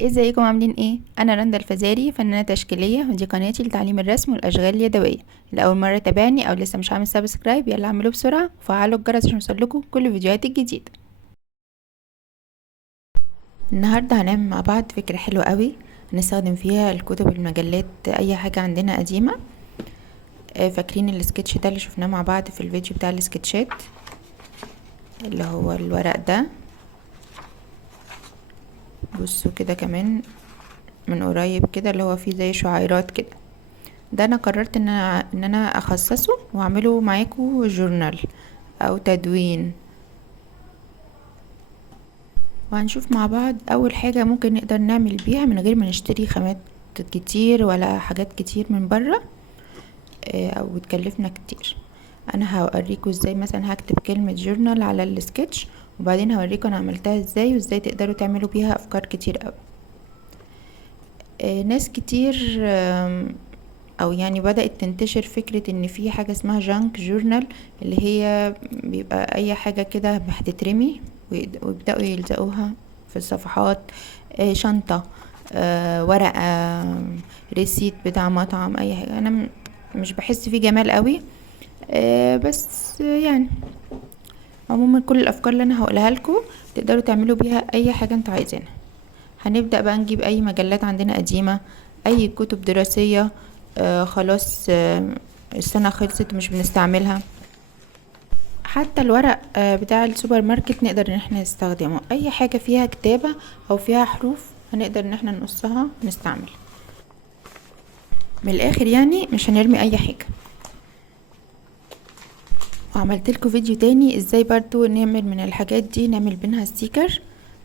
ازيكم عاملين ايه؟ انا رندا الفزاري، فنانة تشكيلية، ودي قناتي لتعليم الرسم والاشغال اليدوية. لأول مرة تابعني او لسه مش عامل سبسكرايب، يلا اعملوا بسرعة وفعلوا الجرس عشان يوصلكوا كل الفيديوهات الجديدة. النهاردة هنعمل مع بعض فكرة حلوة قوي، هنستخدم فيها الكتب، المجلات، اي حاجة عندنا قديمة. فاكرين السكتش ده اللي شفناه مع بعض في الفيديو بتاع السكتشات، اللي هو الورق ده. بصوا كده كمان من قريب كده، اللي هو فيه زي شعيرات كده. ده انا قررت ان انا اخصصه واعمله معاكو جورنال او تدوين. وهنشوف مع بعض اول حاجة ممكن نقدر نعمل بيها من غير ما نشتري خامات كتير ولا حاجات كتير من بره، او تكلفنا كتير. انا هوريكم ازاي مثلا هكتب كلمة جورنال على السكتش، وبعدين هوريكم انا عملتها ازاي وازاي تقدروا تعملوا بيها افكار كتير قوي. ناس كتير او يعني بدأت تنتشر فكرة ان في حاجة اسمها جانك جورنال، اللي هي بيبقى اي حاجة كده هتترمي ويبدأوا يلزقوها في الصفحات. شنطة، ورقة، ريسيت بتاع مطعم، اي حاجة. انا مش بحس فيه جمال قوي. بس يعني عموما كل الافكار اللي انا هقولها لكم تقدروا تعملوا بيها اي حاجة انتوا عايزينها. هنبدأ بقى نجيب اي مجلات عندنا قديمة، اي كتب دراسية خلاص السنة خلصت ومش بنستعملها. حتى الورق بتاع السوبر ماركت نقدر ان احنا نستخدمه، اي حاجة فيها كتابة او فيها حروف هنقدر ان احنا نقصها ونستعمل. من الاخر يعني مش هنرمي اي حاجة. وعملت لكم فيديو تاني ازاي برضو نعمل من الحاجات دي، نعمل بينها ستيكر،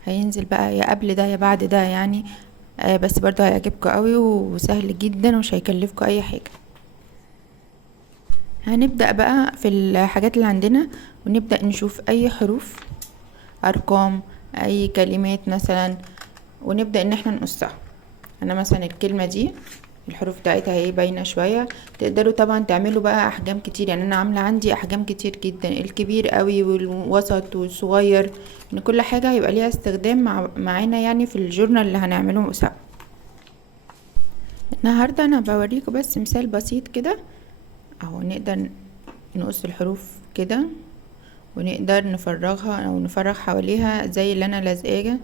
هينزل بقى يا قبل ده يا بعد ده يعني. بس برضو هيعجبكم قوي وسهل جدا ومش هيكلفكم اي حاجة. هنبدأ بقى في الحاجات اللي عندنا، ونبدأ نشوف اي حروف، ارقام، اي كلمات مثلا، ونبدأ ان احنا نقصها. انا مثلا الكلمة دي الحروف بتاعتها هي باينة شوية. تقدروا طبعا تعملوا بقى احجام كتير، يعني انا عاملة عندي احجام كتير جدا، الكبير قوي والوسط والصغير، ان كل حاجة هيبقى ليها استخدام معانا يعني في الجورنال اللي هنعمله سوا. النهاردة انا بوريكم بس مثال بسيط كده اهو. نقدر نقص الحروف كده، ونقدر نفرغها او نفرغ حواليها زي اللي انا لازقاه،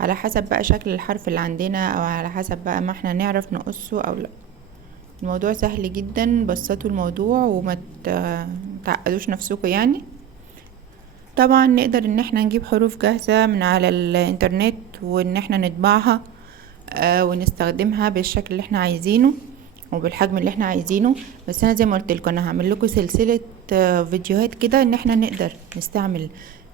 على حسب بقى شكل الحرف اللي عندنا، او على حسب بقى ما احنا نعرف نقصه او لا. الموضوع سهل جدا، بسطوا الموضوع وما تعقدوش نفسكم يعني. طبعا نقدر ان احنا نجيب حروف جاهزة من على الانترنت وان احنا نطبعها ونستخدمها بالشكل اللي احنا عايزينه وبالحجم اللي احنا عايزينه. بس انا زي ما قلت لكم انا هعمل لكم سلسلة فيديوهات كده ان احنا نقدر نستعمل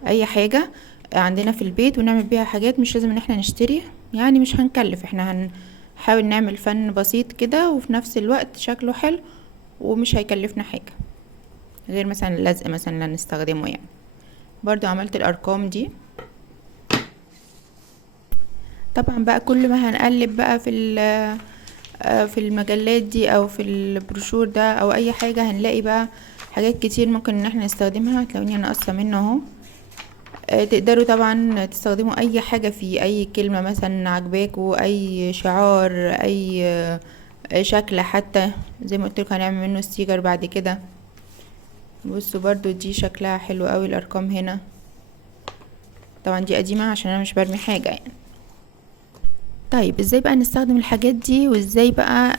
اي حاجة عندنا في البيت ونعمل بيها حاجات، مش لازم ان احنا نشتري، يعني مش هنكلف، احنا هنحاول نعمل فن بسيط كده وفي نفس الوقت شكله حلو ومش هيكلفنا حاجة غير مثلا اللزق مثلا اللي هنستخدمه يعني. برضو عملت الارقام دي. طبعا بقى كل ما هنقلب بقى في المجلات دي او في البروشور ده او اي حاجة، هنلاقي بقى حاجات كتير ممكن ان احنا نستخدمها. تلاقوني انا قصة منه اهو. تقدروا طبعا تستخدموا اي حاجة فيه، اي كلمة مثلا عجباكوا، اي شعار، اي شكل حتى. زي ما قلت لكم هنعمل منه ستيكر بعد كده. بصوا برضو دي شكلها حلو قوي، الارقام هنا طبعا دي قديمة عشان انا مش برمي حاجة يعني. طيب ازاي بقى نستخدم الحاجات دي وازاي بقى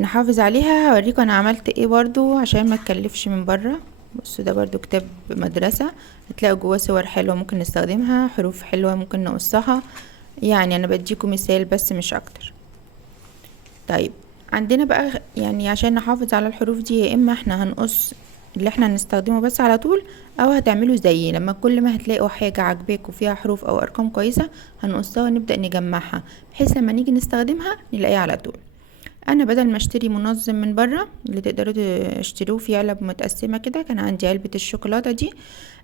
نحافظ عليها؟ هوريكم انا عملت ايه برضو عشان ما تكلفش من بره. بصوا ده برضو كتاب مدرسة، هتلاقوا جواه صور حلوة ممكن نستخدمها، حروف حلوة ممكن نقصها، يعني انا بديكم مثال بس مش اكتر. طيب عندنا بقى يعني عشان نحافظ على الحروف دي، يا اما احنا هنقص اللي احنا هنستخدمه بس على طول، او هتعملوا زي لما كل ما هتلاقوا حاجة عجباكوا فيها حروف او ارقام كويسة هنقصها ونبدأ نجمعها بحيث لما نيجي نستخدمها نلاقيها على طول. انا بدل ما اشتري منظم من بره اللي تقدروا تشتروه في علب متقسمة كده، كان عندي علبة الشوكولاتة دي،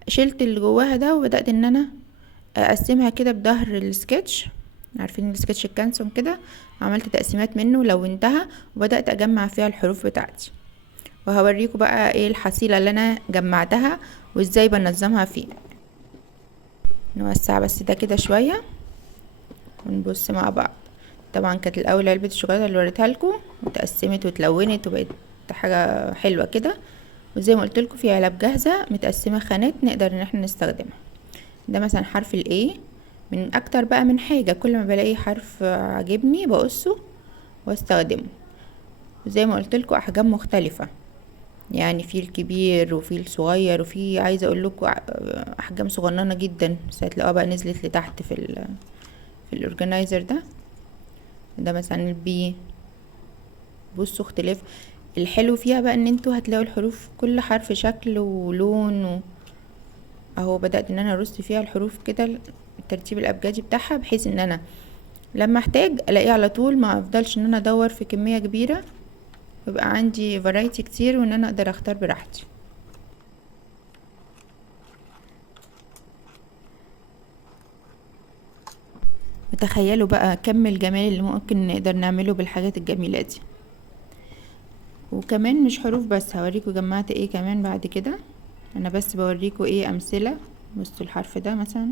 شلت اللي جواها ده وبدأت ان انا اقسمها كده بظهر السكتش. عارفين السكتش الكانسون كده؟ عملت تقسيمات منه لونتها وبدأت اجمع فيها الحروف بتاعتي، وهوريكم بقى ايه الحصيلة اللي انا جمعتها وازاي بنظمها فيه. نوسع بس ده كده شوية. ونبص مع بعض. طبعا كانت الاول علبة الشوكولاتة اللي وريتها لكم وتقسمت وتلونت وبقت حاجة حلوة كده، وزي ما قلت لكم في علب جاهزة متقسمة خانات نقدر ان احنا نستخدمها. ده مثلا حرف الايه، من اكتر بقى من حاجة، كل ما بلاقي حرف عاجبني بقصه واستخدمه. وزي ما قلت لكم احجام مختلفة، يعني في الكبير وفي الصغير وفي عايزه اقول لكم احجام صغننه جدا، بس هتلاقوها بقى نزلت لتحت في الاورجنايزر ده. ده مثلا البي. بصوا اختلاف. الحلو فيها بقى ان انتوا هتلاقوا الحروف كل حرف شكل ولون اهو بدأت ان انا ارص فيها الحروف كده الترتيب الابجدي بتاعها، بحيث ان انا لما احتاج الاقيه على طول، ما افضلش ان انا ادور في كمية كبيرة، ويبقى عندي فرايتي كتير وان انا اقدر اختار براحتي. تخيلوا بقى كم الجمال اللي ممكن نقدر نعمله بالحاجات الجميلة دي. وكمان مش حروف بس، هوريكم جمعت ايه كمان بعد كده. انا بس بوريكم ايه امثلة. بصوا الحرف ده مثلا،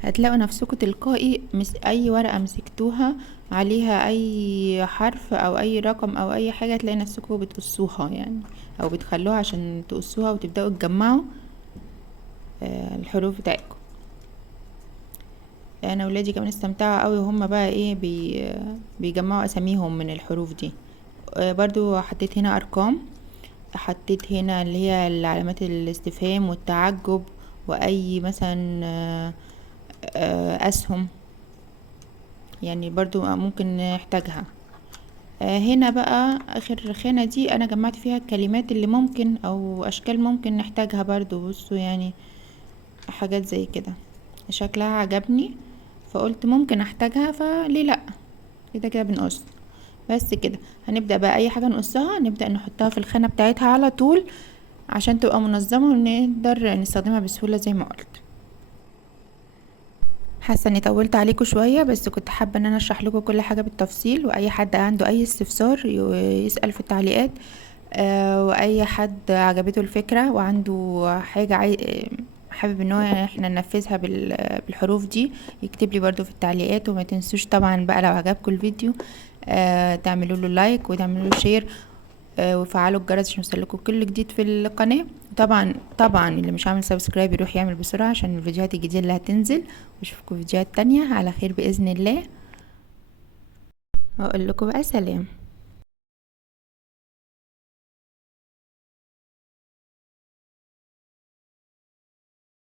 هتلاقوا نفسكم تلقائي اي ورقة مسكتوها عليها اي حرف او اي رقم او اي حاجة، تلاقي نفسكم بتقصوها يعني، او بتخلوها عشان تقصوها وتبدأوا تجمعوا الحروف بتاعتكم. انا ولادي كمان استمتعوا قوي وهم بقى ايه بيجمعوا اساميهم من الحروف دي. برضو حطيت هنا ارقام، حطيت هنا اللي هي علامات الاستفهام والتعجب، واي مثلا اسهم يعني برضو ممكن نحتاجها. هنا بقى اخر خانة دي انا جمعت فيها الكلمات اللي ممكن او اشكال ممكن نحتاجها برضو. بصوا يعني حاجات زي كده شكلها عجبني فقلت ممكن احتاجها، فليه لا. كده كده بنقص بس كده. هنبدأ بقى اي حاجة نقصها نبدأ نحطها في الخانة بتاعتها على طول عشان تبقى منظمة ونقدر نستخدمها بسهولة زي ما قلت. حاسه اني طولت عليكم شويه، بس كنت حابه ان انا اشرح لكم كل حاجه بالتفصيل، واي حد عنده اي استفسار يسأل في التعليقات. واي حد عجبته الفكره وعنده حاجه حابب ان هو احنا ننفذها بالحروف دي يكتب لي برضو في التعليقات. وما تنسوش طبعا بقى لو عجبكم الفيديو تعملوا له لايك وتعملوا له شير، وفعلوا الجرس عشان يوصلكوا كل جديد في القناة. طبعا اللي مش عامل سبسكرايب يروح يعمل بسرعة عشان الفيديوهات الجديدة اللي هتنزل. واشوفكم فيديوهات تانية على خير بإذن الله. واقول لكم بقى سلام.